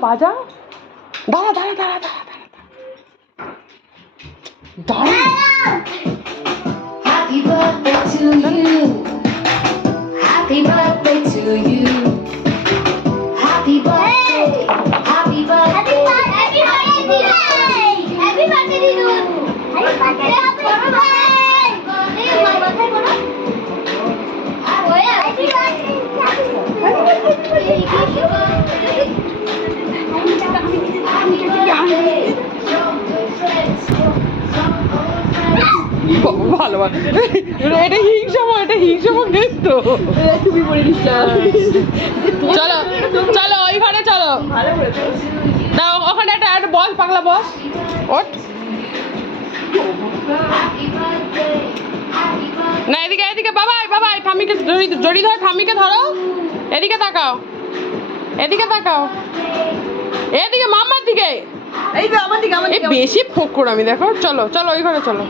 बाजा दाड़ा दाड़ा दाड़ा दाड़ा दाड़ा Happy birthday to you. Happy birthday to you. Happy birthday. Happy birthday. Happy birthday. Happy birthday. Happy birthday. ভালো এটা হিংসামো এটা হিংসামো পড়ে দিস চলো চলো, ওই ঘরে চলো। না ওখানে একটা একটা বস পাগলা বস। birthday. না, এদিকে এদিকে, বাবাই বাবাই ঠামিকে জড়ি ধরে ঠামিকে ধরো। এদিকে তাকাও। এদিকে তাকাও। এদিকে মাম্মার দিকে। এই বেশি ফোক আমি দেখো চলো চলো ওই ঘরে চলো.